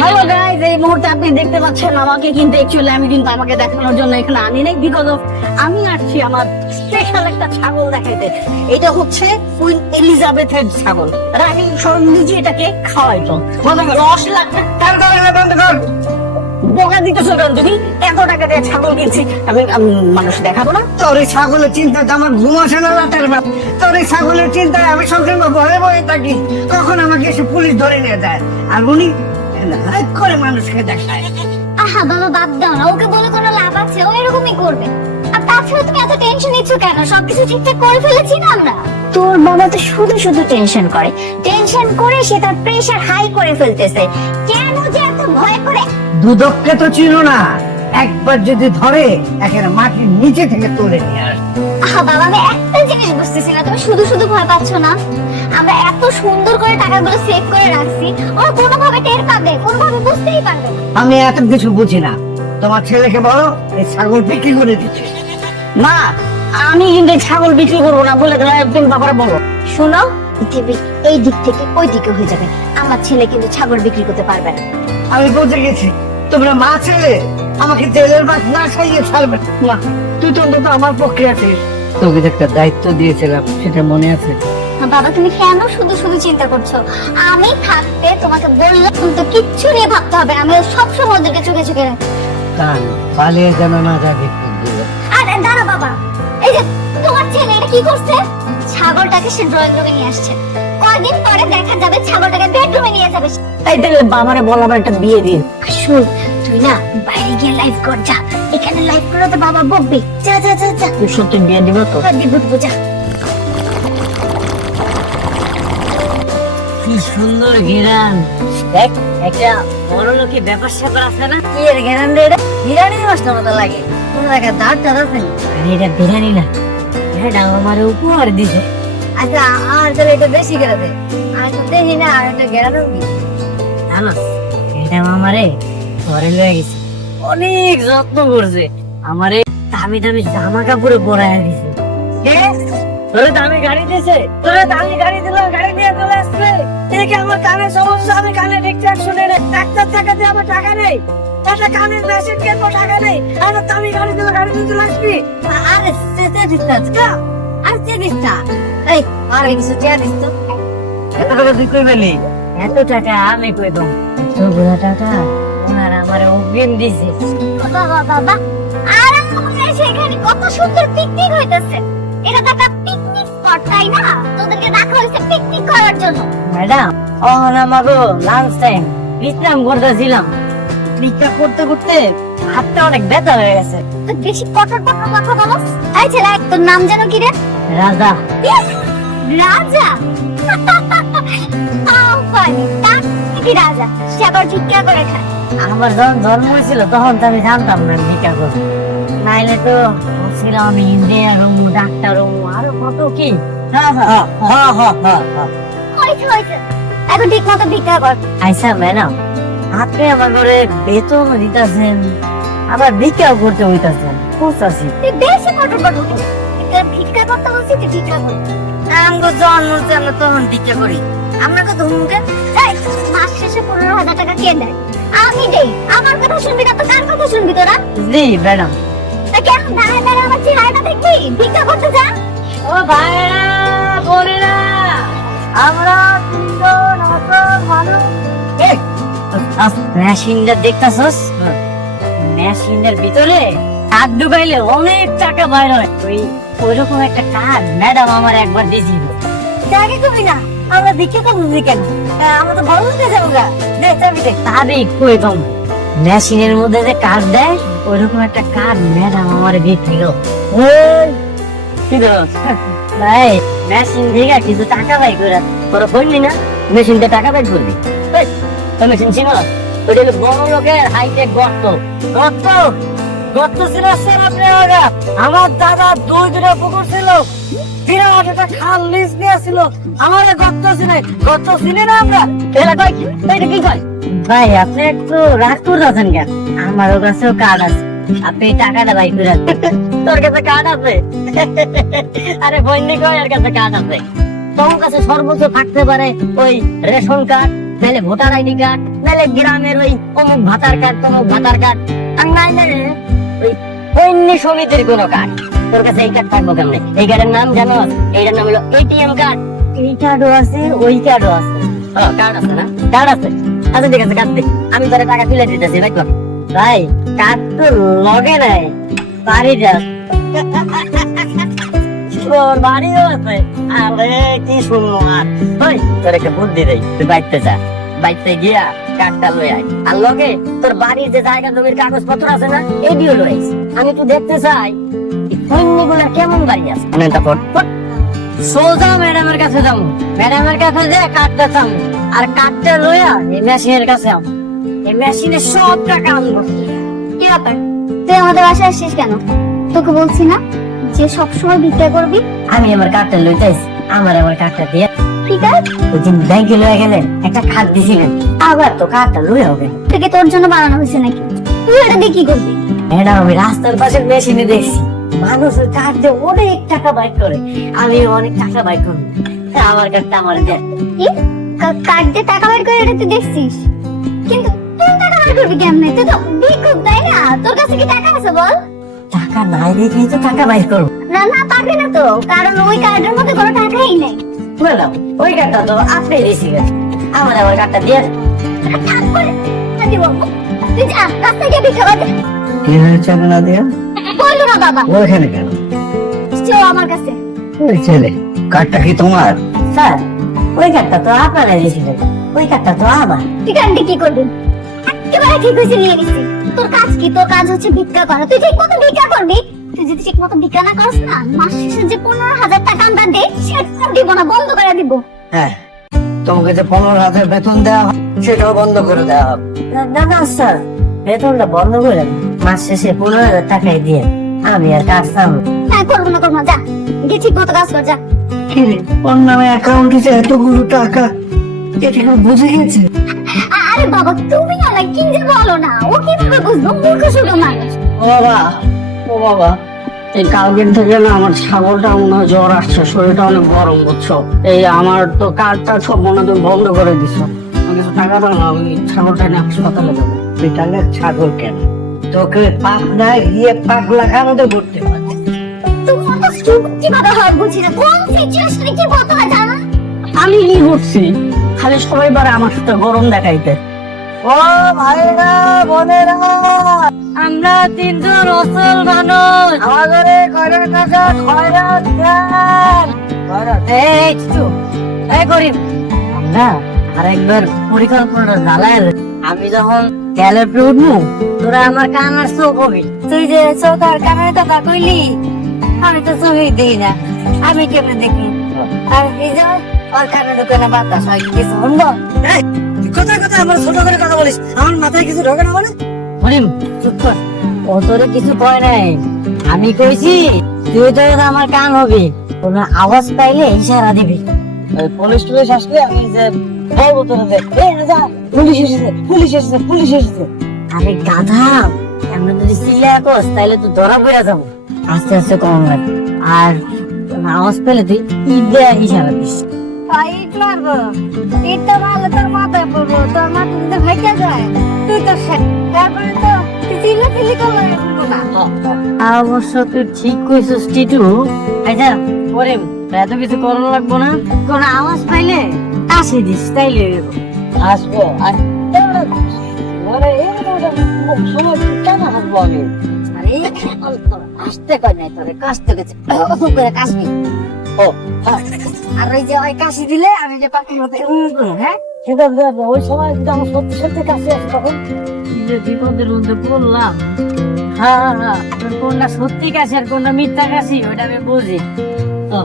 Hello guys, এই মুহূর্তে আপনি দেখতে পাচ্ছেন আমাকে, কিন্তু অ্যাকচুয়ালি আমি কিন্তু আমাকে দেখানোর জন্য এখানে আনি নাই, বিকজ অফ আমি আসছি আমার স্পেশাল একটা ছাগল দেখাইতে। এটা হচ্ছে কুইন এলিজাবেথের ছাগল। রানী স্বয়ং নিজে এটাকে খাওয়াইতো। 10 লাখ টাকা বোকা দিতেছো কেন তুমি? এত টাকা দিয়ে ছাগল কিনছি, আমি মানুষ দেখাবো না? তোর এই ছাগলের চিন্তাতে আমার ঘুম আসে না রাতের বেলা। তোর এই ছাগলের চিন্তায় আমি সবসময় ভয়ে ভয়ে থাকি, তখন আমাকে এসে পুলিশ ধরে নিয়ে যায়। আর উনি লাইভ করে মানুষকে দেখায়। আহা বাবা, বাদ দাও না, ওকে বলে কোনো লাভ আছে? ও এরকমই করবে। আর তাছাড়া তুমি এত টেনশন নিচ্ছ কেন? সবকিছু ঠিকঠাক করে ফেলেছি না আমরা। তোর বাবা তো শুধু শুধু টেনশন করে, টেনশন করে সে তার প্রেসার হাই করে ফেলতেছে। কেন যে এত ভয় করে? দুদককে তো চিনো না, একবার যদি ধরে একেবারে মাটির নিচে থেকে তুলে নিয়ে আসে। আহা বাবা, আমি একটা জিনিস বুঝতেছি না, তুমি শুধু শুধু ভয় পাচ্ছ না? আমরা এত সুন্দর করে টাকাগুলো সেভ করে রাখছি, ও কোনোভাবে টের পাবে, কোনোভাবে বুঝতেই পারবে না। আমি এত কিছু বুঝি না। তোমার ছেলেকে বলো এই ছাগল বিক্রি করে দিচ্ছে। মা, আমি কিন্তু এই ছাগল বিক্রি করবো না বলে তুমি বাবারা বলো। শোনো, পৃথিবী এই দিক থেকে ওই দিকে হয়ে যাবে, আমার ছেলে কিন্তু ছাগল বিক্রি করতে পারবে না। আমি বুঝে গেছি, তোমরা মা ছেলে আমাকে জেলের ভাত না খাইয়ে ছাড়বে। মা, তুই তো অন্তত আমার পক্ষে আছিস। তোকে যে একটা দায়িত্ব দিয়েছিলাম সেটা মনে আছে? বাবা, তুমি কেন শুধু শুধু চিন্তা করছো? আমি থাকতে তোমাকে বললাম তো কিচ্ছু নিয়ে ভাবতে হবে না, আমি সবসময় ওদেরকে চোখে চোখে রাখি। কান পালিয়ে যেন না যাবে। আর দাঁড়া বাবা, এই যে তোমার ছেলে এটা কি করছে? ছাগলটাকে সে ড্রয়িং রুমে নিয়ে আসছে, কয়েকদিন পরে দেখা যাবে ছাগলটাকে বেডরুমে নিয়ে যাবে। তাই তাহলে বাবারে বলাবার একটা বিয়ে দিন। শুন, তুই না বাইরে গিয়ে লাইভ কর, যা। এখানে লাইভ করলে তো বাবা বকবে। যা যা যা যা। তুই সত্যি বিয়ে দিব তো? দিব দিব, যা। কি সুন্দর ঘেরান। দেখ, একটা বড় লোকে ব্যাপার স্যাপার আছে না? কি এর ঘেরান রে? এটা বিরিয়ানির মাছটা মতো লাগে। কোন জায়গায় দাঁড়টা আছে? আরে এটা বিরিয়ানি না, এটা আমার উপহার দিছে। আচ্ছা, আর তাহলে এটা বেশি করে দে। আর তো দেখি না, আর একটা ঘেরানো কি জানো? এটা আমারে ঘরে লয়ে গেছে, অনেক যত্ন করছে, আমারে দামি দামি জামা কাপড়ে পরায় দিছে। তোরে দামি গাড়ি দিয়েছে, তোরে দামি গাড়ি দিল, গাড়ি দিয়ে চলে আসছে। দেখে আমার কানের সমস্যা, আমি কানে ঠিকঠাক শুনে নেই, ডাক্তার টাকা দিয়ে আমার টাকা নেই, একটা কানের মেশিন কিনবো, টাকা নেই, আর দামি গাড়ি দিল, গাড়ি দিয়ে চলে আসবি। আরে চেয়ে দিস না, আর চেয়ে দিস না। এই, আর কিছু চেয়ে দিস তো। এত টাকা তুই কই পেলি? এত টাকা আমি কই দেবো? এতগুলা টাকা ওনারা আমার অগ্রিম দিছে। বাবা বাবা, আর আমরা সেখানে কত সুন্দর পিকনিক হইতেছে। এটা তো একটা পিকনিক স্পট, তাই না? তোদেরকে রাখা হয়েছে পিকনিক করার জন্য। ম্যাডাম, আমাকে লাঞ্চ টাইম, বিশ্রাম করতেছিলাম। ভিক্ষা করতে করতে হাতটা অনেক ব্যথা হয়ে গেছে। তুই বেশি কটর কটর কথা বলস। এই ছেলে, তোর নাম জানো কি রে? রাজা। রাজা? হাউ ফানি, তার কি রাজা? সে আবার ভিক্ষা করে খায়। আমার যখন জন্ম হয়েছিল তখন তো আমি জানতাম না ভিক্ষা করতে, নাইলে তো ছিলাম আমি ইঞ্জিনিয়ার হবো, ডাক্তার হবো, আরো কত কি। হয়েছে হয়েছে, এখন ঠিক মতো ভিক্ষা কর। আচ্ছা ম্যাডাম, আপনি আমার ঘরে বেতন দিতেছেন, আবার ভিক্ষাও করতে হইতাছেন, বুঝতেছি। তুই বেশি কটর কটর করিস। তুই ভিক্ষা করতে বলছিস, তুই ভিক্ষা কর। আমরা জন্ম হচ্ছে আমরা তখন ভিক্ষা করি, আপনাকে ধমকে। এই, মাস শেষে 15,000 টাকা কে দেয়? আমি দেই। আমার কথা শুনবি না তো কার কথা শুনবি তোরা? জি ম্যাডাম। তা কেন দাঁড়ায় দাঁড়ায় আমার চেহারাটা দেখবি? ভিক্ষা করতে যা। ও ভাইরা বোনেরা, আমরা তিনজন আসল মানুষ। মেশিনটা দেখতাছস? মেশিনের ভিতরে কার্ড ঢুকাইলে অনেক টাকা বাইর হয়। ওইরকম একটা কার্ড ম্যাডাম আমার একবার দিয়েছিল। আগে কবি না, আমরা ভিক্ষা করবো কেন? আমরা তো ভালো হতে যাবো গা। তারই কই কম, মেশিনের মধ্যে যে কার্ড দেয় ওইরকম একটা কার্ড ম্যাডাম আমার দিয়েছিল। ভাই, মেশিন থেকে কিছু টাকা বাই করে তোরা বললি না মেশিন দিয়ে টাকা বাই করবি? মেশিন ছিল ওইটা হলো বড় লোকের হাইটেক গর্ত। গর্ত গর্ত ছিল স্যার আপনি আগা। আমার দাদা 2 পুকুর ছিল, বিরাট একটা খাল লিজ দিয়েছিল, আমার গর্ত ছিল। গর্ত ছিলি না আমরা? এটা কয় কি? এটা কি কয়? ভাই আপনি একটু রাগ করতেছেন কেন? আমারও কাছেও কার্ড আছে, আপনি টাকাটা বাই করে তোর কাছে কার্ড আছে? আরে বন্যি কয় এর কাছে কার্ড আছে। তোর কাছে সর্বোচ্চ থাকতে পারে ওই রেশন কার্ড, নাহলে ভোটার আইডি কার্ড, নাহলে গ্রামের ওই অমুক ভাতার কার্ড, তমুক ভাতার কার্ড, আর নাইলে ওই সৈন্য সমিতির কোনো কার্ড। তোর কাছে এই কার্ড থাকবো কেমনে? এই কার্ডের নাম জানো? এইটার নাম হলো এটিএম কার্ড। এই কার্ডও আছে, ওই কার্ডও আছে। কার্ড আছে না? কার্ড আছে। আচ্ছা ঠিক আছে, কার্ড দে, আমি তোরে টাকা তুলে দিতেছি। ভাই কর ভাই, কার্ড তো লগে নাই, বাড়ি যা। তোর বাড়িও আছে? আরে কি শুনলো আর ওই তোর একটা বুদ্ধি দেই, তুই বাইতে যা, বাইতে গিয়া কার্ডটা লই আয়, আর লগে তোর বাড়ির যে জায়গা জমির কাগজপত্র আছে না, এডিও লই আইস। আমি তো দেখতে চাই সৈন্যগুলা কেমন বাড়ি আছে। তারপর সোজা ম্যাডামের কাছে যাবো, ম্যাডামের কাছে যে কার্ডটা চাবো, আর কার্ডটা লইয়া এই মেশিনের কাছে যাবো, এই মেশিনে সব টাকা আনবো। কি ব্যাপার, তুই আমাদের বাসায় আসছিস কেন? তোকে বলছি না যে সবসময় ভিক্ষা করবি? আমি আমার কার্ডটা লইতেছি, আমার কার্ডটা দিয়ে ঠিক আছে, ওই দিন ব্যাংকে লয়ে গেলেন, একটা কার্ড দিছিলেন, আবার তো কার্ডটা লইয়া হবে। থেকে তোর জন্য বানানো হয়েছে নাকি? তুই এটা দিয়ে কি করবি? ম্যাডাম আমি রাস্তার পাশের মেশিনে দেখছি মানুষের কার্ড দিয়ে অনেক টাকা বাইক করে, আমি অনেক টাকা বাইক করবো, আমার কার্ডটা আমার দেন। কি কার্ড দিয়ে টাকা বের করে এটা তুই দেখছিস? কিন্তু তুই টাকা বের করবি কেমনে? তুই তো ভিক্ষুক, তাই না? তোর কাছে কি টাকা আছে বল? টাকা নাই দেখেই তো টাকা বাইক করবো। না না, পারবি না তো, কারণ ওই কার্ডের মধ্যে কোনো টাকাই নেই। বললাম ওই কার্ডটা তো আপনি দিয়েছিলেন, আমার কার্ডটা দিয়ে টাক করে না দিব। তুই যা, রাস্তায় গিয়ে ভিক্ষা করবি। কি হয়েছে না দিয়া? বললো না বাবা, ওইখানে কেন? চল আমার কাছে। ওই ছেলে, কার্ডটা কি তোমার? স্যার ওই কার্ডটা তো আপনারা দিয়েছিলেন, ওই কার্ডটা তো আমার। তুই কার্ডটি কি করবি? একেবারে ঠিক হয়েছে, নিয়ে নিছি। তোর কাজ কি? তোর কাজ হচ্ছে ভিক্ষা করা। তুই ঠিক মতো ভিক্ষা করবি। তুই যদি ঠিক মতো ভিক্ষা না করিস না, মাস শেষে যে 15,000 টাকা আমরা দেই, সেটা দিব না, বন্ধ করে দিব। হ্যাঁ, তোমাকে যে 15,000 বেতন দেওয়া হয় সেটাও বন্ধ করে দেওয়া হবে। না না স্যার, বেতনটা বন্ধ করে মাস শেষে 15,000 টাকাই দিয়ে আমি আর কাজ চাবো। হ্যাঁ, করবো না, যা গিয়ে ঠিক মতো কাজ কর, যা। কি রে, ওর নামে অ্যাকাউন্টে এতগুলো টাকা, এটা কেউ বুঝে গেছে? আরে বাবা, তুমি না কি যে বলো না, ও কিভাবে বুঝবো? মূর্খ ছোট মানুষ। ও বাবা, ও বাবা, এই কালকের থেকে না আমার ছাগলটা মনে হয় জ্বর আসছে, শরীরটা অনেক গরম, বুঝছো? এই আমার তো কার্ডটা সব মনে হয় তুমি বন্ধ করে দিছো। আমি কিছু টাকা দাও না, আমি ছাগলটা নিয়ে হাসপাতালে যাবো। তুই তাহলে ছাগল কেন? তোকে পাপ না গিয়ে পাগলা খানাতে করতে পারে। তুমি অত stupid কিভাবে হয় বুঝি না। কোন সিচুয়েশনে কি বলতে হয় জানো? আমি কি করছি? খালি সবাই বারে আমার সাথে গরম দেখাইতে। ও ভাইরা বোনেরা, আমরা তিনজন অসল মানুষ, আমাদের ঘরের কাছে খয়রাত দেন। এই কিছু এই করিম, আমরা আরেকবার পরিকল্পনা জ্বালায়। আমি যখন গ্যালের উপরে উঠবো, তোরা আমার কান আর চোখ হবি। তুই যে চোখ আর কানের কথা কইলি, আমি তো চোখই দিই না, আমি কেমনে দেখি? আর এই যে ওর কানে ঢুকে বাতাস হয়, কিছু শুনবো? কথা কথা আমার ছোট করে কথা বলিস, আমার মাথায় কিছু ঢোকে না মানে? করিম চুপ কর, ও তোরে কিছু কয় নাই। আমি কইছি তুই তো আমার কান হবি, কোনো আওয়াজ পাইলে ইশারা দিবি। পুলিশ টুলিশ আসলে আমি যে বলবো তোকে, পুলিশ এসেছে, পুলিশ এসেছে, পুলিশ এসেছে। আরে গাধা, আমরা যদি চিল্লা কস তাইলে তুই ধরা পড়ে যাবো। আস্তে আস্তে কম লাগে, আর আওয়াজ পেলে তুই ঈদ দেয়া ইশারা দিস। ইট মারবো, ইটটা মারলে তোর মাথায় পড়বো, তোর মাথা যদি ভেঙে যায় তুই তো শেষ। তারপরে তো তুই চিল্লাচিল্লি করলে শুনবো না। অবশ্য তুই ঠিক কইছিস টিটু। আচ্ছা করিম, এত কিছু করানো লাগবো না, কোনো আওয়াজ পাইলে আসে দিস, তাইলে আসবো আর মানে এরকম সময় কেন আসবো আমি? আরে আসতে কয় নাই, তোরে কাশতে গেছে, করে কাশবি। ও হ্যাঁ, আর ওই যে ওই কাশি দিলে আমি যে পাখির মতো হ্যাঁ, সেটা দেবো। ওই সময় যদি আমার সত্যি সত্যি কাছে আসে তখন কি যে বিপদের মধ্যে পড়লাম। হ্যাঁ হ্যাঁ হ্যাঁ, কোনটা সত্যি কাশি আর কোনটা মিথ্যা কাশি ওটা আমি বুঝি। তো